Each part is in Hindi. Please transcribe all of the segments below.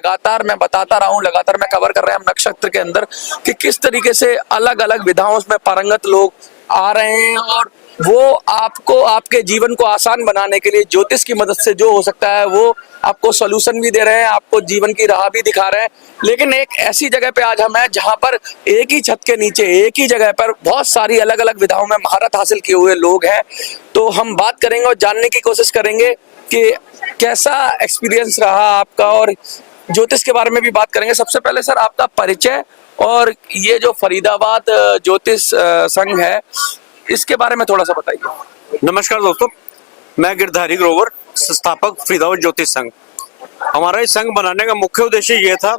लगातार मैं बताता रहा हूँ, लगातार मैं कवर कर रहे हैं हम नक्षत्र के अंदर कि किस तरीके से अलग अलग विधाओं में पारंगत लोग आ रहे हैं और वो आपको आपके जीवन को आसान बनाने के लिए ज्योतिष की मदद से जो हो सकता है वो आपको सॉल्यूशन भी दे रहे हैं, आपको जीवन की राह भी दिखा रहे हैं। लेकिन एक ऐसी जगह पे आज हम हैं जहां पर एक ही छत के नीचे एक ही जगह पर बहुत सारी अलग अलग विधाओं में महारत हासिल किए हुए लोग हैं। तो हम बात करेंगे और जानने की कोशिश करेंगे कि कैसा एक्सपीरियंस रहा आपका, और ज्योतिष के बारे में भी बात करेंगे। सबसे पहले सर आपका परिचय और ये जो फरीदाबाद ज्योतिष संघ है इसके बारे में थोड़ा सा बताइए। नमस्कार दोस्तों, मैं गिरधारी ग्रोवर, संस्थापक फरीदाबाद ज्योतिष संघ। हमारा इस संघ बनाने का मुख्य उद्देश्य ये था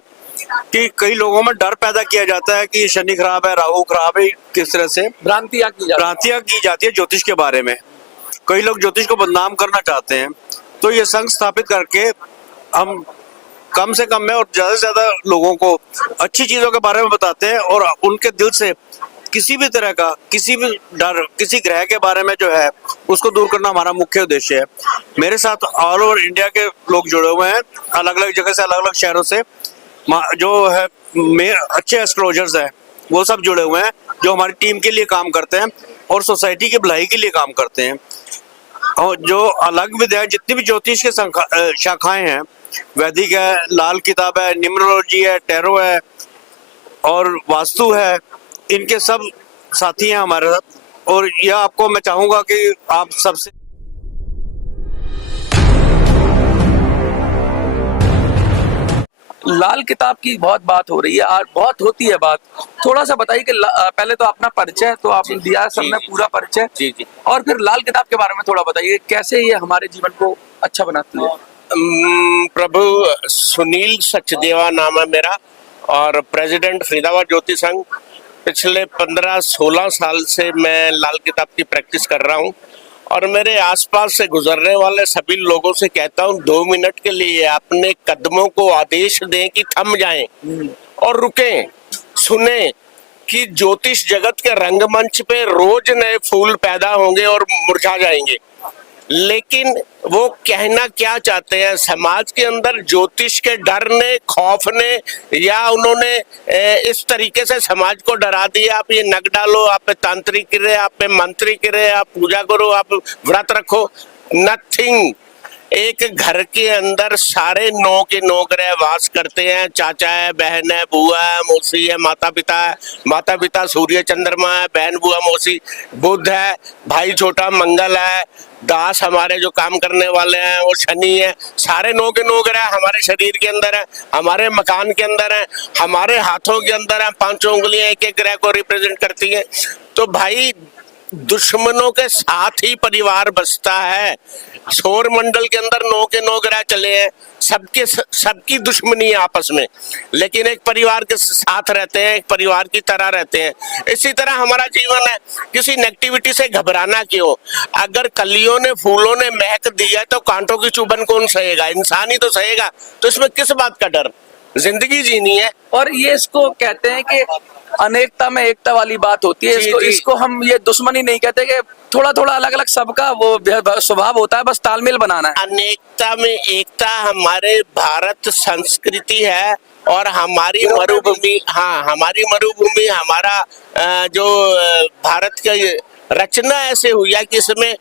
कि कई लोगों में डर पैदा किया जाता है कि शनि खराब है, राहु खराब है, किस तरह से भ्रांतियां की जाती है ज्योतिष के बारे में। कई लोग ज्योतिष को बदनाम करना चाहते हैं, तो ये संघ स्थापित करके हम कम से कम में और ज्यादा से ज्यादा लोगों को अच्छी चीजों के बारे में बताते हैं और उनके दिल से किसी भी तरह का किसी भी डर, किसी ग्रह के बारे में जो है उसको दूर करना हमारा मुख्य उद्देश्य है। मेरे साथ ऑल ओवर इंडिया के लोग जुड़े हुए हैं, अलग अलग जगह से, अलग अलग शहरों से जो है अच्छे एस्ट्रोलॉजर्स हैं, वो सब जुड़े हुए हैं जो हमारी टीम के लिए काम करते हैं और सोसाइटी की भलाई के लिए काम करते हैं। और जो अलग विद्या, जितनी भी ज्योतिष के शाखाएं हैं, वैदिक है, लाल किताब है, न्यूमरोलॉजी है, टैरो है और वास्तु है, इनके सब साथी हैं हमारे साथ। और यह आपको मैं चाहूंगा कि आप सबसे लाल किताब की बहुत बात हो रही है आज, बहुत होती है बात। थोड़ा सा बताइए कि पहले तो अपना परिचय तो आपने दिया, सबने पूरा परिचय जी, और फिर लाल किताब के बारे में थोड़ा बताइए कैसे ये हमारे जीवन को अच्छा बनाती है। प्रभु सुनील सचदेवा नाम है मेरा और प्रेसिडेंट फरीदाबाद ज्योतिष संघ। पिछले 15-16 साल से मैं लाल किताब की प्रैक्टिस कर रहा हूँ और मेरे आसपास से गुजरने वाले सभी लोगों से कहता हूँ 2 मिनट के लिए अपने कदमों को आदेश दें कि थम जाएं और रुकें, सुने कि ज्योतिष जगत के रंगमंच पे रोज नए फूल पैदा होंगे और मुरझा जाएंगे। लेकिन वो कहना क्या चाहते हैं, समाज के अंदर ज्योतिष के डर ने, खौफ ने, या उन्होंने इस तरीके से समाज को डरा दिया, आप ये नग डालो, आप पे तांत्रिक गिरे, आप पे मंत्री गिरे, आप पूजा करो, आप व्रत रखो, नथिंग। एक घर के अंदर सारे 9 के 9 ग्रह वास करते हैं। चाचा है, बहन है, बुआ है, मौसी है, माता पिता है। माता पिता सूर्य चंद्रमा है, बहन बुआ मौसी बुध है, भाई छोटा मंगल है, दास हमारे जो काम करने वाले हैं वो शनि है। सारे 9 के 9 ग्रह हमारे शरीर के अंदर है, हमारे मकान के अंदर है, हमारे हाथों के अंदर है। 5 उंगलियां एक एक ग्रह को रिप्रेजेंट करती है। तो भाई दुश्मनों के साथ ही परिवार बसता है। सौर मंडल के अंदर 9 के 9 ग्रह चले हैं, सबकी दुश्मनी है आपस में, लेकिन एक परिवार के साथ रहते हैं, एक परिवार की तरह रहते हैं। इसी तरह हमारा जीवन है, किसी नेगेटिविटी से घबराना क्यों? अगर कलियों ने, फूलों ने महक दिया तो कांटों की चुभन कौन सहेगा? इंसान ही तो सहेगा। तो इसमें किस बात का डर? जिंदगी जीनी है। और ये इसको कहते हैं कि अनेकता में एकता वाली बात होती है। इसको हम ये दुश्मनी नहीं कहते कि थोड़ा थोड़ा अलग अलग सबका वो स्वभाव होता है, बस तालमेल बनाना है। अनेकता में एकता हमारे भारत संस्कृति है और हमारी मरुभूमि, हाँ हमारी मरुभूमि, हमारा जो भारत का रचना ऐसे हुई है कि इसमें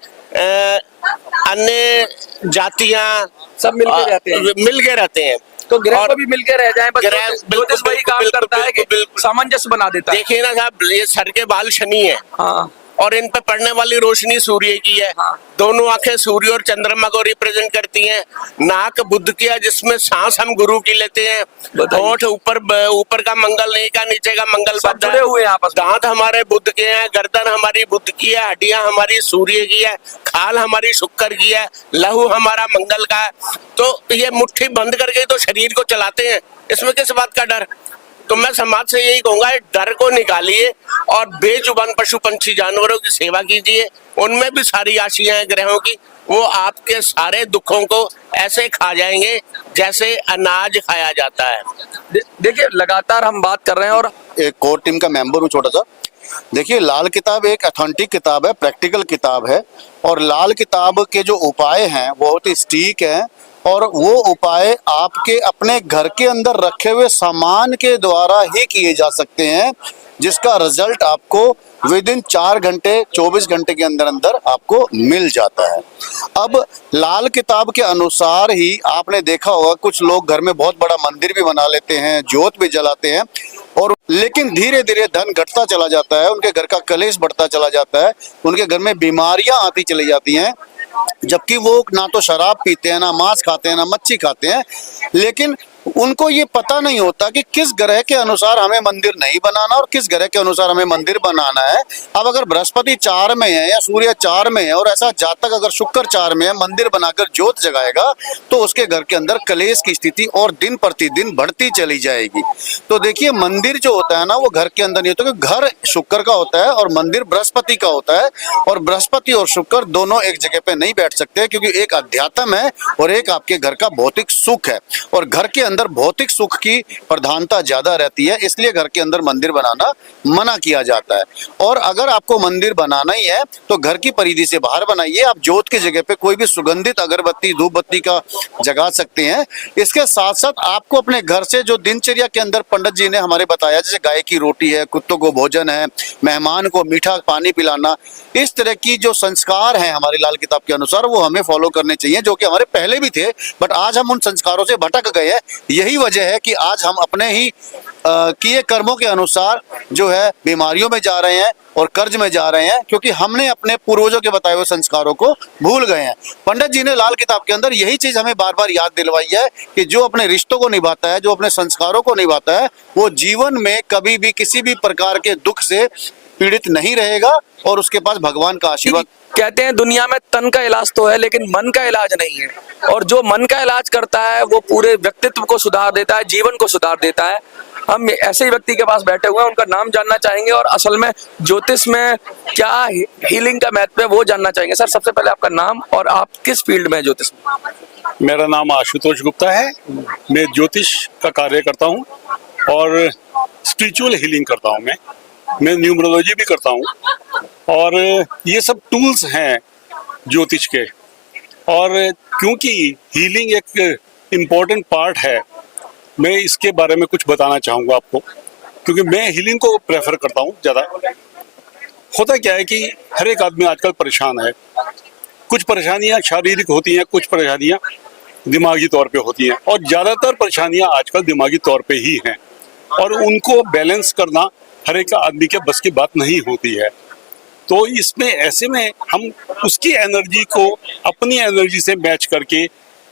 अन्य जातियां सब मिल के रहते हैं। तो ग्रह को भी मिलके रह जाए, बस ज्योतिष वही काम करता है कि सामंजस्य बना देता है। देखिए ना साहब, ये सर के बाल शनि है, हाँ, और इन पे पड़ने वाली रोशनी सूर्य की है। हाँ। दोनों आंखें सूर्य और चंद्रमा को रिप्रेजेंट करती हैं। नाक बुध की है, जिसमें सांस हम गुरु की लेते हैं। होठ ऊपर का मंगल नहीं का, नीचे का मंगल जुड़े हुए हैं आपस में। दांत हमारे बुध के हैं, गर्दन हमारी बुध की है, हड्डियां हमारी सूर्य की है, खाल हमारी शुक्र की है, लहू हमारा मंगल का है। तो ये मुट्ठी बंद करके तो शरीर को चलाते हैं, इसमें किस बात का डर? तो मैं समाज से यही कहूंगा, डर को निकालिए और बेजुबान पशु पंछी जानवरों की सेवा कीजिए। उनमें भी सारी आशियां हैं ग्रहों की, वो आपके सारे दुखों को ऐसे खा जाएंगे जैसे अनाज खाया जाता है। देखिए लगातार हम बात कर रहे हैं और एक कोर टीम का मेंबर हूँ छोटा सा। देखिए लाल किताब एक ऑथेंटिक किताब है, प्रैक्टिकल किताब है और लाल किताब के जो उपाय हैं बहुत ही सटीक हैं और वो उपाय आपके अपने घर के अंदर रखे हुए सामान के द्वारा ही किए जा सकते हैं, जिसका रिजल्ट आपको विद इन 4 घंटे 24 घंटे के अंदर अंदर आपको मिल जाता है। अब लाल किताब के अनुसार ही आपने देखा होगा कुछ लोग घर में बहुत बड़ा मंदिर भी बना लेते हैं, जोत भी जलाते हैं, और लेकिन धीरे धीरे धन घटता चला जाता है, उनके घर का कलेश बढ़ता चला जाता है, उनके घर में बीमारियां आती चली जाती हैं, जबकि वो ना तो शराब पीते हैं, ना मांस खाते हैं, ना मच्छी खाते हैं, लेकिन उनको ये पता नहीं होता कि किस ग्रह के अनुसार हमें मंदिर नहीं बनाना और किस ग्रह के अनुसार हमें मंदिर बनाना है। अब अगर बृहस्पति 4 में है या सूर्य 4 में है और ऐसा जातक अगर शुक्र 4 में है मंदिर बनाकर जोत जगाएगा तो उसके घर के अंदर कलेश की स्थिति और दिन प्रतिदिन बढ़ती चली जाएगी। तो देखिए, मंदिर जो होता है ना वो घर के अंदर नहीं होता, क्योंकि घर शुक्र का होता है और मंदिर बृहस्पति का होता है, और बृहस्पति और शुक्र दोनों एक जगह पे नहीं बैठ सकते, क्योंकि एक अध्यात्म है और एक आपके घर का भौतिक सुख है, और घर के अंदर भौतिक सुख की प्रधानता ज्यादा रहती है, इसलिए घर के अंदर मंदिर बनाना मना किया जाता है। और अगर आपको मंदिर बनाना ही है तो घर की परिधि से बाहर बनाइए। आप जोत की जगह पे कोई भी सुगंधित अगरबत्ती धूप बत्ती का जगा सकते हैं। इसके साथ साथ आपको अपने घर से जो दिनचर्या के अंदर पंडित जी ने हमारे बताया, जैसे गाय की रोटी है, कुत्तों को भोजन है, मेहमान को मीठा पानी पिलाना, इस तरह की जो संस्कार हैं हमारी लाल किताब के अनुसार वो हमें फॉलो करने चाहिए, जो कि हमारे पहले भी थे, बट आज हम उन संस्कारों से भटक गए हैं। यही वजह है कि आज हम अपने ही किए कर्मों के अनुसार जो है बीमारियों में जा रहे हैं और कर्ज में जा रहे हैं, क्योंकि हमने अपने पूर्वजों के बताए हुए संस्कारों को भूल गए हैं। पंडित जी ने लाल किताब के अंदर यही चीज हमें बार बार याद दिलवाई है कि जो अपने रिश्तों को निभाता है, जो अपने संस्कारों को निभाता है, वो जीवन में कभी भी किसी भी प्रकार के दुख से पीड़ित नहीं रहेगा और उसके पास भगवान का आशीर्वाद। कहते हैं दुनिया में तन का इलाज तो है लेकिन मन का इलाज नहीं है, और जो मन का इलाज करता है वो पूरे व्यक्तित्व को सुधार देता है, जीवन को सुधार देता है। हम ऐसे ही व्यक्ति के पास बैठे हुए हैं, उनका नाम जानना चाहेंगे और असल में ज्योतिष में क्या हीलिंग का महत्व है वो जानना चाहेंगे। सर, सबसे पहले आपका नाम और आप किस फील्ड में है ज्योतिष में? मेरा नाम आशुतोष गुप्ता है। मैं ज्योतिष का कार्य करता हूँ और स्पिरिचुअल हीलिंग करता हूँ। मैं न्यूमरोलॉजी भी करता हूँ, और ये सब टूल्स हैं ज्योतिष के। और क्योंकि हीलिंग एक इम्पोर्टेंट पार्ट है, मैं इसके बारे में कुछ बताना चाहूँगा आपको, क्योंकि मैं हीलिंग को प्रेफर करता हूँ ज़्यादा। होता क्या है कि हर एक आदमी आजकल परेशान है। कुछ परेशानियाँ शारीरिक होती हैं, कुछ परेशानियाँ दिमागी तौर पे होती हैं, और ज़्यादातर परेशानियाँ आजकल दिमागी तौर पे ही हैं, और उनको बैलेंस करना हर एक आदमी के बस की बात नहीं होती है। तो इसमें ऐसे में हम उसकी एनर्जी को अपनी एनर्जी से मैच करके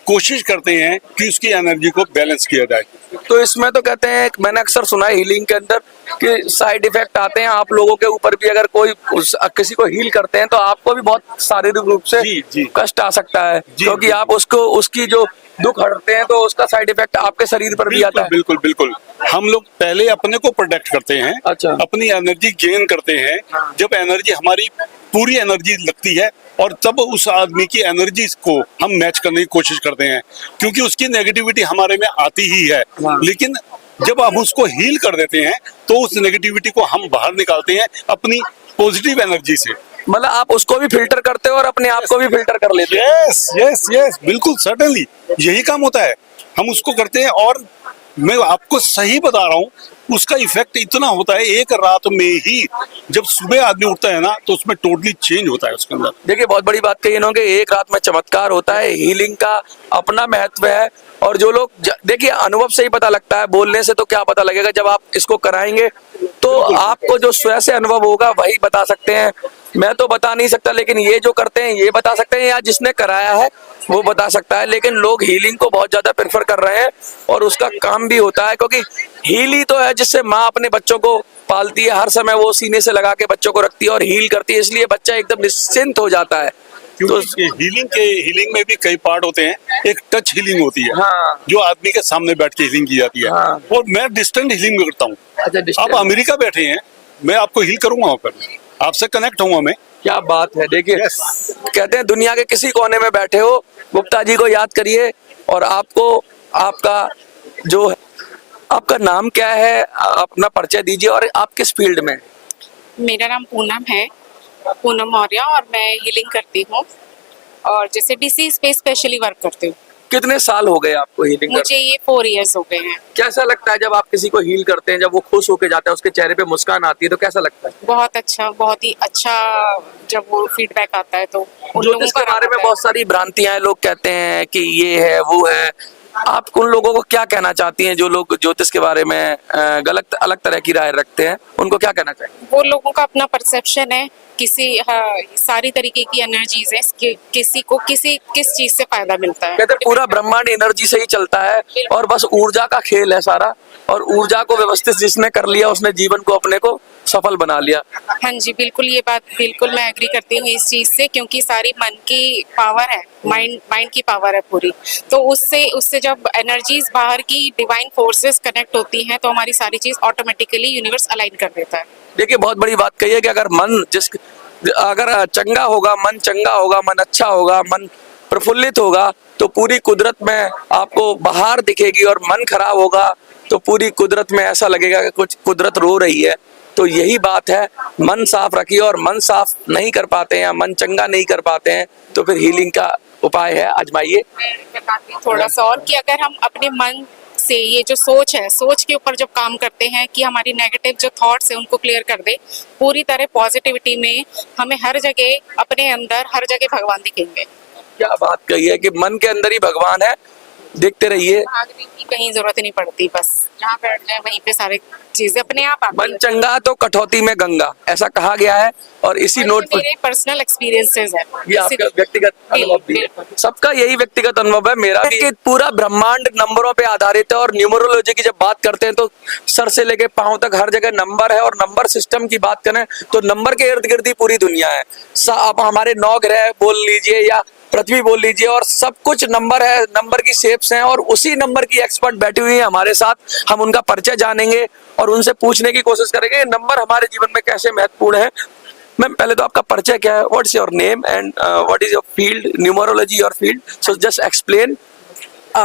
कोशिश करते हैं कि उसकी एनर्जी को बैलेंस किया जाए। तो इसमें तो कहते हैं, मैंने अक्सर सुना है हीलिंग के अंदर कि साइड इफेक्ट आते हैं आप लोगों के ऊपर भी। अगर कोई किसी को हील करते हैं तो आपको भी बहुत शारीरिक रूप से जी। कष्ट आ सकता है, क्योंकि आप उसको उसकी जो दुख हटते हैं तो उसका साइड इफेक्ट आपके शरीर पर भी आता है। बिल्कुल। हम लोग पहले अपने को प्रोटेक्ट करते हैं, अच्छा। अपनी एनर्जी गेन करते हैं। जब एनर्जी हमारी पूरी एनर्जी लगती है और तब उस आदमी की एनर्जी को हम मैच करने की कोशिश करते हैं, क्योंकि उसकी नेगेटिविटी हमारे में आती ही है। लेकिन जब हम उसको हील कर देते हैं तो उस नेगेटिविटी को हम बाहर निकालते हैं अपनी पॉजिटिव एनर्जी से। मतलब आप उसको भी फिल्टर करते हो और अपने आप को भी फिल्टर कर लेते हो। यस, बिल्कुल, सर्टेनली यही काम होता है, हम उसको करते हैं। और मैं आपको सही बता रहा हूँ, उसका इफेक्ट इतना होता है एक रात में ही। जब सुबह आदमी उठता है ना तो उसमें टोटली चेंज होता है उसके अंदर। देखिए, बहुत बड़ी बात कही इन्होंने, एक रात में चमत्कार होता है। हीलिंग का अपना महत्व है, और जो लोग देखिए अनुभव से ही पता लगता है, बोलने से तो क्या पता लगेगा। जब आप इसको कराएंगे तो आपको जो स्वयं से अनुभव होगा वही बता सकते हैं। मैं तो बता नहीं सकता, लेकिन ये जो करते हैं ये बता सकते हैं, या जिसने कराया है वो बता सकता है। लेकिन लोग हीलिंग को बहुत ज्यादा प्रेफर कर रहे हैं और उसका काम भी होता है, क्योंकि हील ही तो है जिससे माँ अपने बच्चों को पालती है। हर समय वो सीने से लगा के बच्चों को रखती है और हील करती है, इसलिए बच्चा एकदम निश्चिंत हो जाता है। क्योंकि हीलिंग में भी कई पार्ट होते हैं। एक टच हीलिंग होती है, हाँ। जो आदमी के सामने बैठ के हीलिंग की जाती है। हाँ। और मैं डिस्टेंट हीलिंग करता हूँ। अच्छा, आप अमेरिका बैठे हैं, मैं आपको हील करूंगा, वहाँ पर आपसे कनेक्ट होऊंगा मैं। क्या बात है। देखिए, कहते हैं दुनिया के किसी कोने में बैठे हो, गुप्ता जी को याद करिए। और आपको आपका जो आपका नाम क्या है, अपना परिचय दीजिए, और आप किस फील्ड में? मेरा नाम पूनम है, पूनम मौर्य, और मैं हीलिंग करती हूँ और जैसे डिसीज पे स्पेशली वर्क करती हूँ। कितने साल हो गए आपको हीलिंग मुझे ये 4 इयर्स हो गए हैं। कैसा लगता है जब आप किसी को हील करते हैं, जब वो खुश होके जाता है, उसके चेहरे पे मुस्कान आती है, तो कैसा लगता है? बहुत अच्छा, बहुत ही अच्छा जब वो फीडबैक आता है तो उन लोगों ज्योतिष का के बारे में आता है। बहुत सारी भ्रांतियां हैं, लोग कहते हैं कि ये है वो है। आप उन लोगों को क्या कहना चाहती हैं जो लोग ज्योतिष के बारे में गलत अलग तरह की राय रखते हैं, उनको क्या कहना चाहिए? वो लोगों का अपना परसेप्शन है। सारी तरीके की एनर्जीज है, किसी को किस चीज से फायदा मिलता है। कहते हैं पूरा ब्रह्मांड एनर्जी से ही चलता है और बस ऊर्जा का खेल है सारा, और ऊर्जा को व्यवस्थित जिसने कर लिया उसने जीवन को अपने को सफल बना लिया। हाँ जी, बिल्कुल, ये बात बिल्कुल मैं एग्री करती हूँ इस चीज से, क्योंकि सारी मन की पावर है, माइंड की पावर है पूरी। तो उससे जब एनर्जीज बाहर की डिवाइन फोर्सेस कनेक्ट होती हैं तो हमारी सारी चीज ऑटोमेटिकली यूनिवर्स अलाइन कर देता है। देखिए बहुत बड़ी बात कही है कि अगर चंगा होगा, मन चंगा होगा, मन अच्छा होगा, मन प्रफुल्लित होगा, तो पूरी कुदरत में आपको बाहर दिखेगी, और मन खराब होगा तो पूरी कुदरत में ऐसा लगेगा कि कुछ कुदरत रो रही है। तो यही बात है, मन साफ रखिए, और मन साफ नहीं कर पाते हैं या मन चंगा नहीं कर पाते हैं तो फिर हीलिंग का उपाय है, आजमाइए। मैं बताती हूँ थोड़ा सा और, कि अगर हम अपने मन से ये जो सोच है, सोच के ऊपर जब काम करते हैं कि हमारी नेगेटिव जो थॉट्स है उनको क्लियर कर दे, पूरी तरह पॉजिटिविटी में हमें हर जगह अपने अंदर हर जगह भगवान दिखेंगे। क्या बात कही है कि मन के अंदर ही भगवान है, देखते रहिए। भागने की कहीं जरूरत नहीं पड़ती, बस जहाँ बैठ जाए वहीं पे सारी चीजें अपने आप आती मन हैं। चंगा तो कटौती में गंगा, ऐसा कहा गया है, और इसी और ये नोट पर मेरे पर्सनल एक्सपीरियंसेस है। ये आपका व्यक्तिगत अनुभव भी है, सबका यही व्यक्तिगत अनुभव है, मेरा भी। कि पूरा ब्रह्मांड नंबरों पे आधारित है, और न्यूमरोलॉजी की जब बात करते हैं तो सर से लेके पांव तक हर जगह नंबर है, और नंबर सिस्टम की बात करें तो नंबर के इर्द गिर्द ही पूरी दुनिया है। आप हमारे 9 ग्रह बोल लीजिए या पृथ्वी बोल लीजिए, और सब कुछ नंबर है, नंबर की शेप्स हैं, और उसी नंबर की एक्सपर्ट बैठी हुई है हमारे साथ। हम उनका परिचय जानेंगे और उनसे पूछने की कोशिश करेंगे नंबर हमारे जीवन में कैसे महत्वपूर्ण है। मैम पहले तो आपका परिचय क्या है, what's your name and what is your field, numerology your field, so just explain.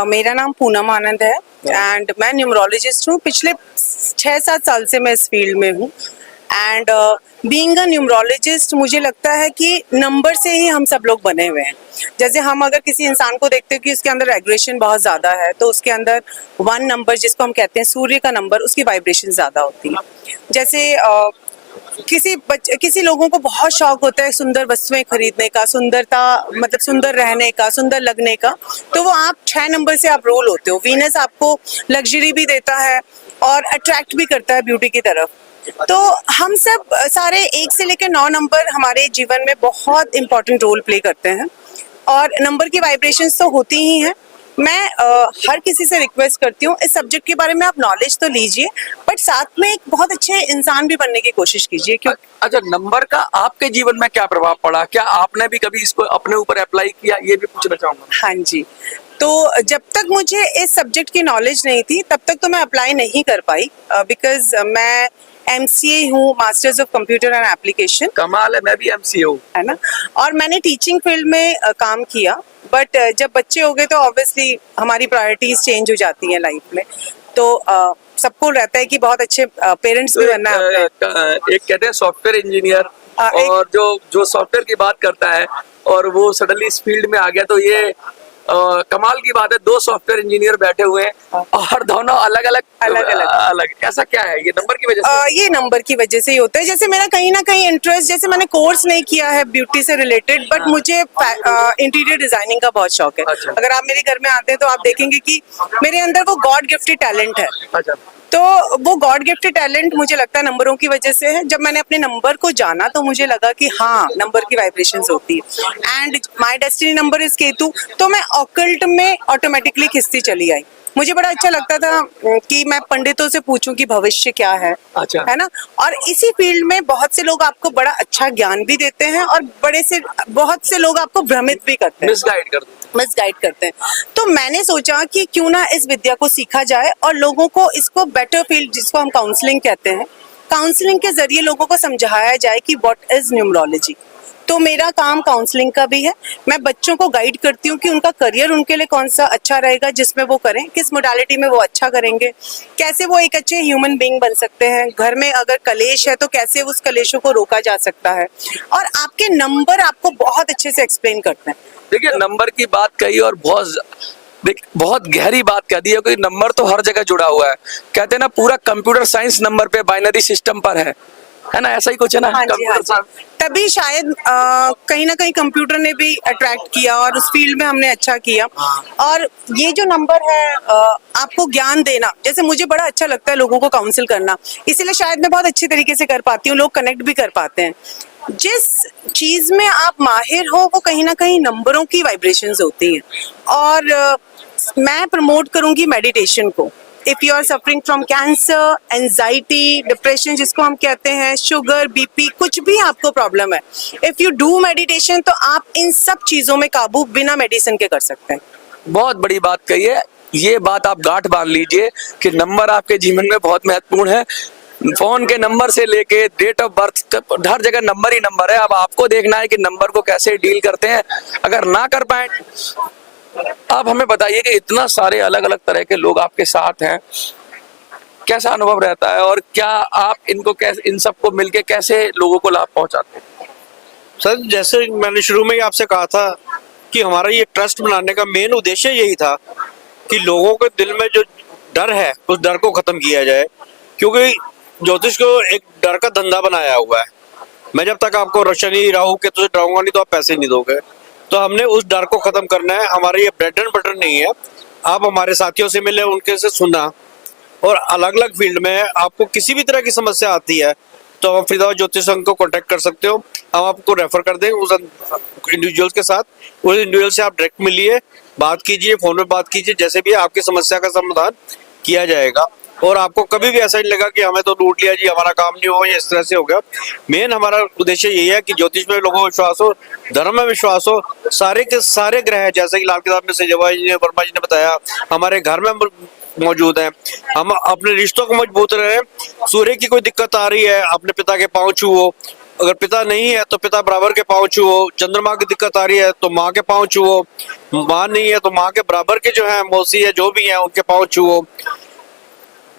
मेरा नाम पूनम आनंद है एंड मैं न्यूमरोलॉजिस्ट हूँ। पिछले 6-7 साल से मैं इस फील्ड में हूँ एंड बीइंग अ न्यूमरोलॉजिस्ट मुझे लगता है कि नंबर से ही हम सब लोग बने हुए हैं। जैसे हम अगर किसी इंसान को देखते हैं कि उसके अंदर एग्रेशन बहुत ज़्यादा है, तो उसके अंदर 1 नंबर जिसको हम कहते हैं सूर्य का नंबर, उसकी वाइब्रेशन ज़्यादा होती है। जैसे किसी लोगों को बहुत शौक होता है सुंदर वस्तुएं खरीदने का, सुंदरता मतलब सुंदर रहने का, सुंदर लगने का, तो वो आप 6 नंबर से आप रोल होते हो। वीनस आपको लग्जरी भी देता है और अट्रैक्ट भी करता है ब्यूटी की तरफ। तो हम सब सारे 1 से लेकर 9 नंबर हमारे जीवन में बहुत इंपॉर्टेंट रोल प्ले करते हैं, और नंबर की वाइब्रेशंस तो होती ही हैं। मैं हर किसी से रिक्वेस्ट करती हूँ इस सब्जेक्ट के बारे में आप नॉलेज तो लीजिए, बट साथ में एक बहुत अच्छे इंसान भी बनने की कोशिश कीजिए। क्यों? अच्छा, नंबर का आपके जीवन में क्या प्रभाव पड़ा, क्या आपने भी कभी इसको अपने ऊपर अप्लाई किया, ये भी पूछना चाहूंगा। हाँ जी, तो जब तक मुझे इस सब्जेक्ट की नॉलेज नहीं थी तब तक तो मैं अप्लाई नहीं कर पाई, बिकॉज मैं MCA हूँ, masters of computer and application. कमाल है, मैं भी MCA हूँ, है ना, और मैंने टीचिंग फील्ड में काम किया, बट जब बच्चे हो गए तो ऑब्वियसली हमारी प्रायोरिटीज चेंज हो जाती हैं लाइफ में। तो सबको रहता है कि बहुत अच्छे पेरेंट्स भी बनना है। एक कहते हैं सॉफ्टवेयर इंजीनियर, एक- और जो सॉफ्टवेयर की बात करता है और वो सडनली इस फील्ड में आ गया, तो ये कमाल की बात है। 2 सॉफ्टवेयर इंजीनियर बैठे हुए हैं और दोनों अलग अलग ऐसा क्या है, ये नंबर की वजह से? ये नंबर की वजह से ही होता है। जैसे मेरा कहीं ना कहीं इंटरेस्ट, जैसे मैंने कोर्स नहीं किया है ब्यूटी से रिलेटेड, बट मुझे इंटीरियर डिजाइनिंग का बहुत शौक है। अच्छा। अगर आप मेरे घर में आते हैं तो आप देखेंगे कि मेरे अंदर वो गॉड गिफ्टेड टैलेंट है। अच्छा, तो वो गॉड गिफ्टेड टैलेंट मुझे लगता है नंबरों की वजह से है। जब मैंने अपने नंबर को जाना तो मुझे लगा कि हाँ, नंबर की वाइब्रेशंस होती है and my destiny number is Ketu, तो मैं ऑकल्ट में ऑटोमेटिकली खिसती चली आई। मुझे बड़ा अच्छा लगता था कि मैं पंडितों से पूछूं कि भविष्य क्या है। अच्छा। है ना, और इसी फील्ड में बहुत से लोग आपको बड़ा अच्छा ज्ञान भी देते हैं और बहुत से लोग आपको भ्रमित भी करते हैं, मिसगाइड करते हैं। तो मैंने सोचा कि क्यों ना इस विद्या को सीखा जाए और लोगों को इसको बेटर फील्ड, जिसको हम काउंसलिंग कहते हैं, काउंसलिंग के जरिए लोगों को समझाया जाए कि व्हाट इज न्यूमरोलॉजी। तो मेरा काम काउंसलिंग का भी है। मैं बच्चों को गाइड करती हूँ कि उनका करियर उनके लिए कौन सा अच्छा रहेगा, जिसमें वो करें, किस मोडालिटी में वो अच्छा करेंगे, कैसे वो एक अच्छे ह्यूमन बीइंग बन सकते हैं। घर में अगर कलेश है तो कैसे उस कलेशों को रोका जा सकता है, और आपके नंबर आपको बहुत अच्छे से एक्सप्लेन करते हैं। देखिए, नंबर की बात कही और बहुत देख बहुत गहरी बात कह दी है कि नंबर तो हर जगह जुड़ा हुआ है। कहते हैं ना पूरा कंप्यूटर साइंस नंबर पे बाइनरी सिस्टम पर है ना, ऐसा ही कुछ है ना। हाँ जी, हाँ कंप्यूटर जी। साइंस तभी शायद कहीं ना कहीं कंप्यूटर ने भी अट्रैक्ट किया और उस फील्ड में हमने अच्छा किया। और ये जो नंबर है आपको ज्ञान देना, जैसे मुझे बड़ा अच्छा लगता है लोगों को काउंसिल करना, इसीलिए शायद मैं बहुत अच्छी तरीके से कर पाती हूँ, लोग कनेक्ट भी कर पाते हैं। जिस चीज में आप माहिर हो वो कहीं ना कहीं नंबरों की वाइब्रेशंस होती हैं। और मैं प्रमोट करूंगी मेडिटेशन को। If you are suffering from cancer, anxiety, depression जिसको हम कहते हैं, शुगर, बीपी, कुछ भी आपको प्रॉब्लम है, इफ यू डू मेडिटेशन तो आप इन सब चीजों में काबू बिना मेडिसिन के कर सकते हैं। बहुत बड़ी बात कही है। ये बात आप गांठ बांध लीजिए कि नंबर आपके जीवन में बहुत महत्वपूर्ण है। फोन के नंबर से लेके डेट ऑफ बर्थ तक हर जगह नंबर ही नंबर है। अब आपको देखना है कि नंबर को कैसे डील करते हैं। अगर ना कर पाए, आप हमें बताइए कि इतना सारे अलग अलग तरह के लोग आपके साथ हैं, कैसा अनुभव रहता है और क्या आप इनको कैसे, इन सबको मिलके कैसे लोगों को लाभ पहुंचाते हैं? सर जैसे मैंने शुरू में ही आपसे कहा था कि हमारा ये ट्रस्ट बनाने का मेन उद्देश्य यही था कि लोगों के दिल में जो डर है उस डर को खत्म किया जाए, क्योंकि ज्योतिष को एक डर का धंधा बनाया हुआ है। मैं जब तक आपको शनि राहु केतु से डराऊंगा नहीं तो आप पैसे नहीं दोगे। तो हमने उस डर को खत्म करना है। हमारा ये ब्रेड एंड बटर नहीं है। आप हमारे साथियों से मिले, उनके से सुना, और अलग अलग फील्ड में आपको किसी भी तरह की समस्या आती है तो आप फरीदाबाद ज्योतिष संघ को कांटेक्ट कर सकते हो। हम आपको रेफर कर देंगे उस इंडिविजुअल के साथ। उस इंडिविजुअल से आप डायरेक्ट मिलिए, बात कीजिए, फोन पे बात कीजिए, जैसे भी आपकी समस्या का समाधान किया जाएगा। और आपको कभी भी ऐसा नहीं लगा कि हमें तो लूट लिया जी, हमारा काम नहीं हो, या इस तरह से हो गया। मेन हमारा उद्देश्य यही है कि ज्योतिष में लोगों को विश्वास हो, धर्म में विश्वास हो। सारे के सारे ग्रह, जैसे कि लाल किताब में संजय जी ने, वर्मा जी ने बताया, हमारे घर में मौजूद हैं। हम अपने रिश्तों को मजबूत रहे। सूर्य की कोई दिक्कत आ रही है, अपने पिता के पांव छुओ। अगर पिता नहीं है तो पिता बराबर के पांव छुओ। चंद्रमा की दिक्कत आ रही है तो माँ के पांव छुओ। माँ नहीं है तो माँ के बराबर के जो है मौसी है, जो भी है, उनके पांव छुओ।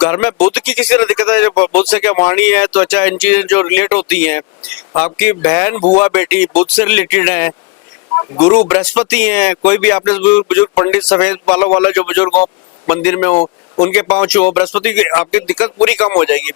घर में बुध की किसी तरह दिक्कत है, जो बुध से क्या वाणी है तो अच्छा, इन चीजें जो रिलेट होती हैं। आपकी बहन, बुआ, बेटी बुध से रिलेटेड है। गुरु बृहस्पति हैं। कोई भी आपने बुजुर्ग पंडित, सफेद बालों वाला जो बुजुर्ग हो, मंदिर में हो, उनके पांव छुओ। बृहस्पति की आपकी दिक्कत पूरी कम हो जाएगी।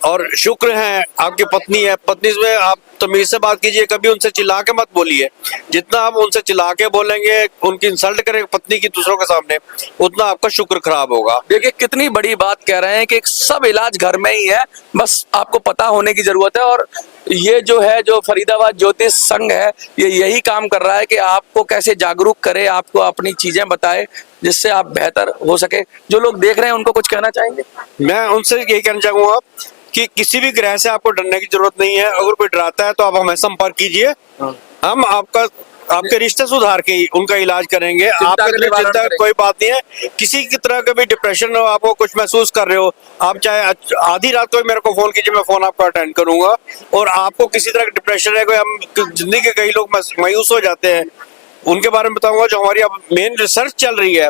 और शुक्र है, आपकी पत्नी है। पत्नी में आप तमीज से बात कीजिए, कभी उनसे चिल्ला के मत बोलिए। जितना आप उनसे चिल्ला के बोलेंगे, उनकी इंसल्ट करेंगे पत्नी की दूसरों के सामने, उतना आपका शुक्र खराब होगा। देखिए कितनी बड़ी बात कह रहे हैं कि सब इलाज घर में ही है, बस आपको पता होने की जरूरत है। और ये जो है, जो फरीदाबाद ज्योतिष संघ है, ये यही काम कर रहा है कि आपको कैसे जागरूक करे, आपको अपनी चीजें बताए जिससे आप बेहतर हो सके। जो लोग देख रहे हैं उनको कुछ कहना चाहेंगे? मैं उनसे यही कहना चाहूंगा कि किसी भी ग्रह से आपको डरने की जरूरत नहीं है। अगर कोई डराता है तो आप हमें संपर्क कीजिए। हम आपके रिश्ते सुधार के उनका इलाज करेंगे। आपके दिल में चिंता कोई बात नहीं है। किसी की तरह का भी डिप्रेशन हो, आपको कुछ महसूस कर रहे हो, आप चाहे आधी रात को मेरे को फोन कीजिए, मैं फोन आपको अटेंड करूंगा। और आपको किसी तरह का डिप्रेशन है, कोई हम जिंदगी के कई लोग मायूस हो जाते हैं, उनके बारे में बताऊंगा। जो हमारी अब मेन रिसर्च चल रही है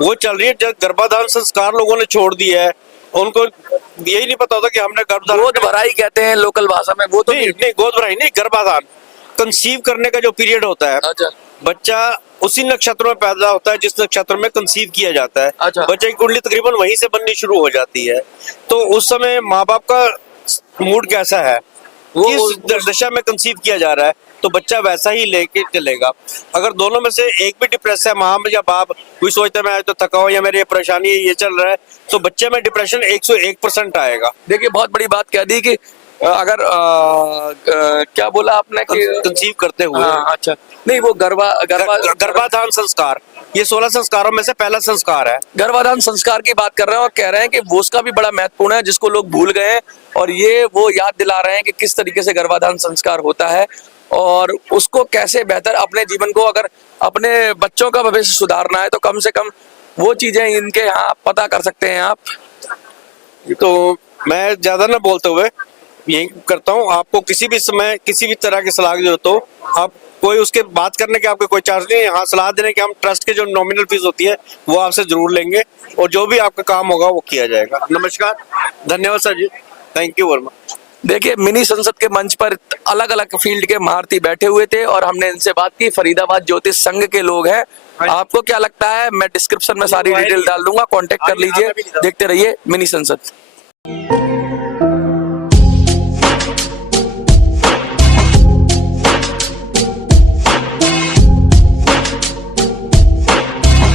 वो चल रही है, जब गर्भाधान संस्कार लोगों ने छोड़ दिया है, उनको यही नहीं पता होता कि हमने गर्भाधान, गोद भराई कहते हैं लोकल भाषा में, वो तो नहीं, गोद भराई नहीं, गर्भाधान, कंसीव करने का जो पीरियड होता है। अच्छा। बच्चा उसी नक्षत्र में पैदा होता है जिस नक्षत्र में कंसीव किया जाता है। अच्छा। बच्चे की कुंडली तकरीबन वहीं से बननी शुरू हो जाती है। तो उस समय माँ बाप का मूड कैसा है, किस दशा में कंसीव किया जा रहा है, तो बच्चा वैसा ही लेके चलेगा। अगर दोनों में से एक भी डिप्रेस है, माँ या बाप कोई सोचता है मैं तो थका हूं या मेरी परेशानी है, ये चल रहा है, तो बच्चे में डिप्रेशन 101% आएगा। देखिए बहुत बड़ी बात कह दी कि अगर क्या बोला आपने कि कंसीव करते हुए। हाँ, अच्छा, नहीं वो गर्भाधान संस्कार, ये 16 संस्कारों में से पहला संस्कार है। गर्भाधान संस्कार की बात कर रहे हैं और कह रहे हैं कि वो उसका भी बड़ा महत्वपूर्ण है, जिसको लोग भूल गए हैं। और ये वो याद दिला रहे हैं कि किस तरीके से गर्भाधान संस्कार होता है और उसको कैसे बेहतर अपने जीवन को, अगर अपने बच्चों का भविष्य सुधारना है तो कम से कम वो चीजें इनके यहाँ पता कर सकते हैं आप। तो मैं ज्यादा ना बोलते हुए यही करता हूँ। आपको किसी भी समय किसी भी तरह की सलाह की जरूरत हो, आप कोई उसके बात करने के आपके कोई चार्ज नहीं है। हाँ, सलाह देने के हम ट्रस्ट के जो नॉमिनल फीस होती है वो आपसे जरूर लेंगे और जो भी आपका काम होगा वो किया जाएगा। नमस्कार, धन्यवाद sir ji, thank you very much. देखिए मिनी संसद के मंच पर अलग अलग फील्ड के महारथी बैठे हुए थे और हमने इनसे बात की। फरीदाबाद ज्योतिष संघ के लोग हैं। आपको क्या लगता है? मैं डिस्क्रिप्शन में सारी डिटेल डाल दूंगा, कांटेक्ट कर लीजिए। देखते रहिए मिनी संसद।